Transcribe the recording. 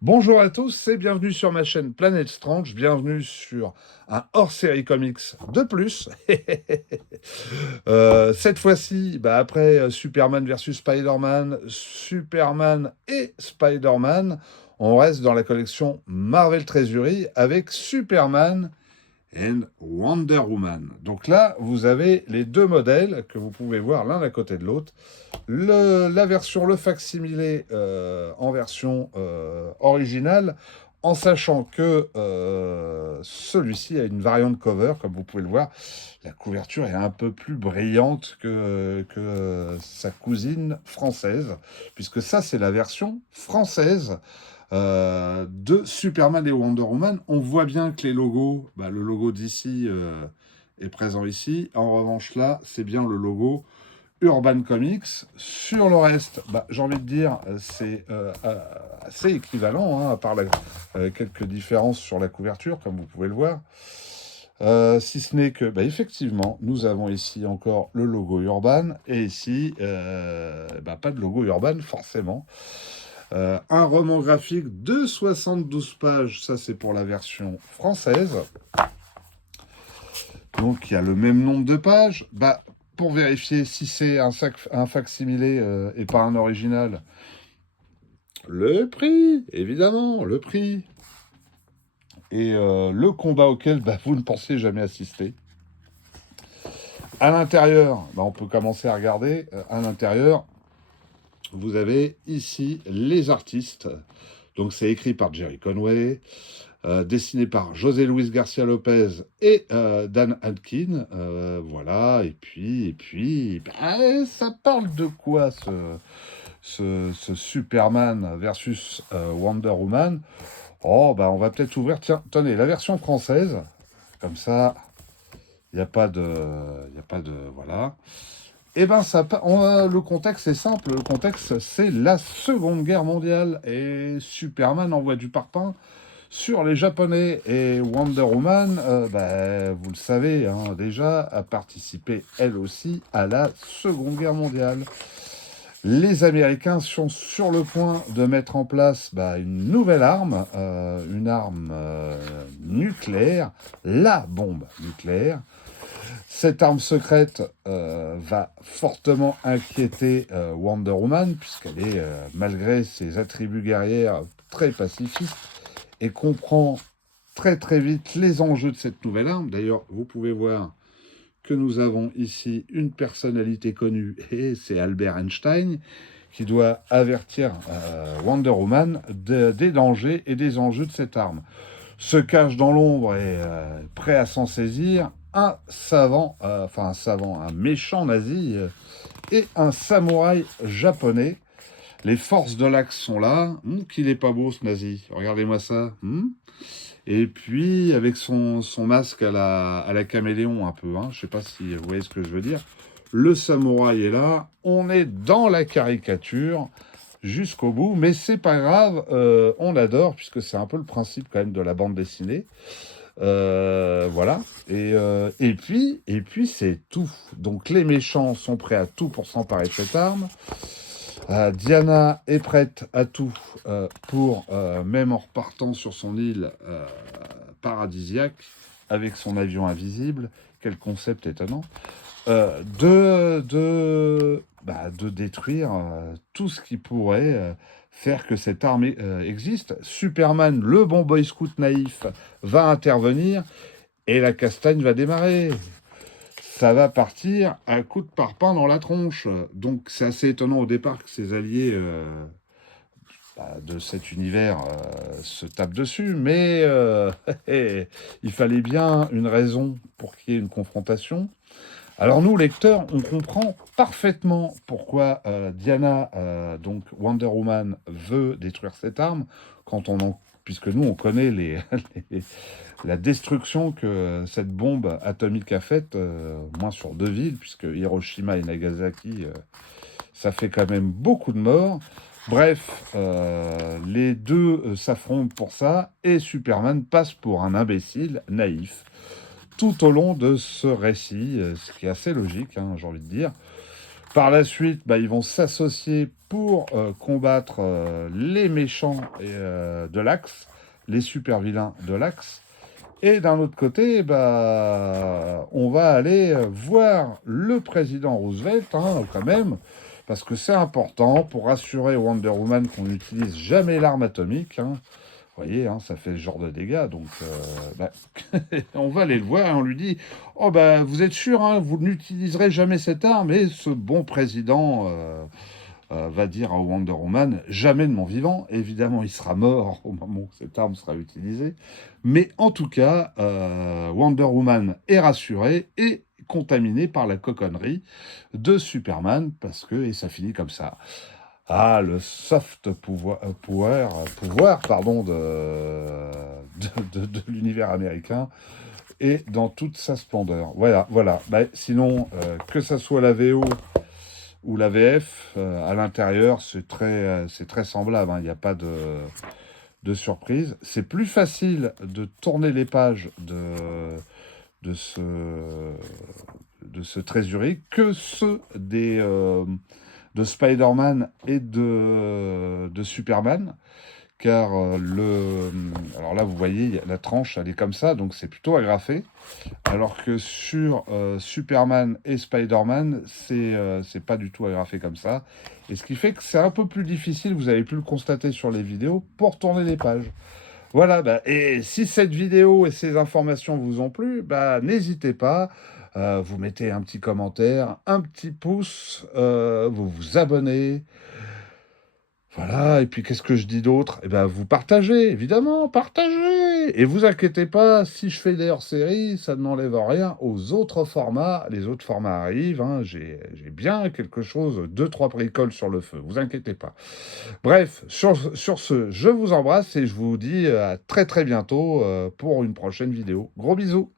Bonjour à tous et bienvenue sur ma chaîne Planète Strange, bienvenue sur un hors-série comics de plus. Cette fois-ci, après Superman versus Spider-Man, Superman et Spider-Man, on reste dans la collection Marvel Treasury avec Superman and Wonder Woman. Donc là, vous avez les deux modèles que vous pouvez voir l'un à côté de l'autre. La version, le facsimilé en version originale, en sachant que celui-ci a une variante cover, comme vous pouvez le voir. La couverture est un peu plus brillante que sa cousine française, puisque ça, c'est la version française de Superman et Wonder Woman. On voit bien que les logos, le logo d'ici est présent ici. En revanche, là, c'est bien le logo Urban Comics. Sur le reste, j'ai envie de dire, c'est assez équivalent, hein, à part quelques différences sur la couverture, comme vous pouvez le voir. Si ce n'est que, effectivement, nous avons ici encore le logo Urban, et ici, pas de logo Urban, forcément. Un roman graphique de 72 pages, ça c'est pour la version française. Donc il y a le même nombre de pages. Pour vérifier si c'est un facsimilé et pas un original, le prix, évidemment, le prix. Et le combat auquel vous ne pensez jamais assister. À l'intérieur, on peut commencer à regarder. À l'intérieur, vous avez ici les artistes. Donc c'est écrit par Jerry Conway, dessiné par José Luis Garcia Lopez et Dan Hadkin. Voilà, et puis, ça parle de quoi ce Superman versus Wonder Woman? Oh, on va peut-être ouvrir. Tiens, tenez, la version française. Comme ça, il n'y a pas de. Il n'y a pas de. Voilà. Eh ben, le contexte est simple. Le contexte, c'est la Seconde Guerre mondiale. Et Superman envoie du parpaing sur les Japonais. Et Wonder Woman, vous le savez, hein, déjà, a participé, elle aussi, à la Seconde Guerre mondiale. Les Américains sont sur le point de mettre en place une nouvelle arme, une arme nucléaire, la bombe nucléaire. Cette arme secrète va fortement inquiéter Wonder Woman, puisqu'elle est, malgré ses attributs guerrières, très pacifiste, et comprend très très vite les enjeux de cette nouvelle arme. D'ailleurs, vous pouvez voir que nous avons ici une personnalité connue, et c'est Albert Einstein, qui doit avertir Wonder Woman des dangers et des enjeux de cette arme. Se cache dans l'ombre et prêt à s'en saisir un savant, un méchant nazi et un samouraï japonais. Les forces de l'Axe sont là. Qu'il est pas beau ce nazi. Regardez-moi ça. Et puis avec son masque à la caméléon un peu. Je sais pas si vous voyez ce que je veux dire. Le samouraï est là. On est dans la caricature jusqu'au bout, mais c'est pas grave, on adore, puisque c'est un peu le principe quand même de la bande dessinée. Voilà. Et puis c'est tout. Donc les méchants sont prêts à tout pour s'emparer de cette arme. Diana est prête à tout pour, même en repartant sur son île paradisiaque, avec son avion invisible, quel concept étonnant, de détruire tout ce qui pourrait faire que cette armée existe. Superman, le bon boy scout naïf, va intervenir et la castagne va démarrer. Ça va partir à coup de parpaing dans la tronche. Donc c'est assez étonnant au départ que ses alliés de cet univers se tapent dessus, mais il fallait bien une raison pour qu'il y ait une confrontation. Alors nous, lecteurs, on comprend parfaitement pourquoi Diana, donc Wonder Woman, veut détruire cette arme, puisque nous, on connaît la destruction que cette bombe atomique a faite, moins sur deux villes, puisque Hiroshima et Nagasaki, ça fait quand même beaucoup de morts. Bref, les deux s'affrontent pour ça, et Superman passe pour un imbécile naïf tout au long de ce récit, ce qui est assez logique, j'ai envie de dire. Par la suite, ils vont s'associer pour combattre les méchants de l'Axe, les super vilains de l'Axe. Et d'un autre côté, bah, on va aller voir le président Roosevelt, hein, quand même, parce que c'est important pour rassurer Wonder Woman qu'on n'utilise jamais l'arme atomique. Hein. Vous voyez, hein, ça fait ce genre de dégâts. Donc, bah, on va aller le voir et on lui dit, oh bah, vous êtes sûr, hein, vous n'utiliserez jamais cette arme. Et ce bon président va dire à Wonder Woman, jamais de mon vivant. Évidemment, il sera mort au moment où cette arme sera utilisée. Mais en tout cas, Wonder Woman est rassurée et contaminée par la coconnerie de Superman, parce que, et ça finit comme ça. Ah, le soft pouvoir pardon, de l'univers américain et dans toute sa splendeur. Voilà, voilà. Bah, sinon, que ça soit la VO ou la VF, à l'intérieur, c'est très semblable. Hein. Il n'y a pas de surprise. C'est plus facile de tourner les pages de ce, de ce Trézurier que ceux de Spider-Man et de Superman, car alors là vous voyez la tranche elle est comme ça, donc c'est plutôt agrafé, alors que sur Superman et Spider-Man c'est pas du tout agrafé comme ça, et ce qui fait que c'est un peu plus difficile, vous avez pu le constater sur les vidéos, pour tourner les pages. Voilà, bah, et si cette vidéo et ces informations vous ont plu, bah, n'hésitez pas, vous mettez un petit commentaire, un petit pouce, vous vous abonnez. Voilà, et puis qu'est-ce que je dis d'autre? Eh ben, vous partagez, évidemment, partagez! Et vous inquiétez pas, si je fais des hors-séries, ça n'enlève rien aux autres formats. Les autres formats arrivent, hein, j'ai bien quelque chose, 2-3 bricoles sur le feu, vous inquiétez pas. Bref, sur ce, je vous embrasse et je vous dis à très très bientôt pour une prochaine vidéo. Gros bisous!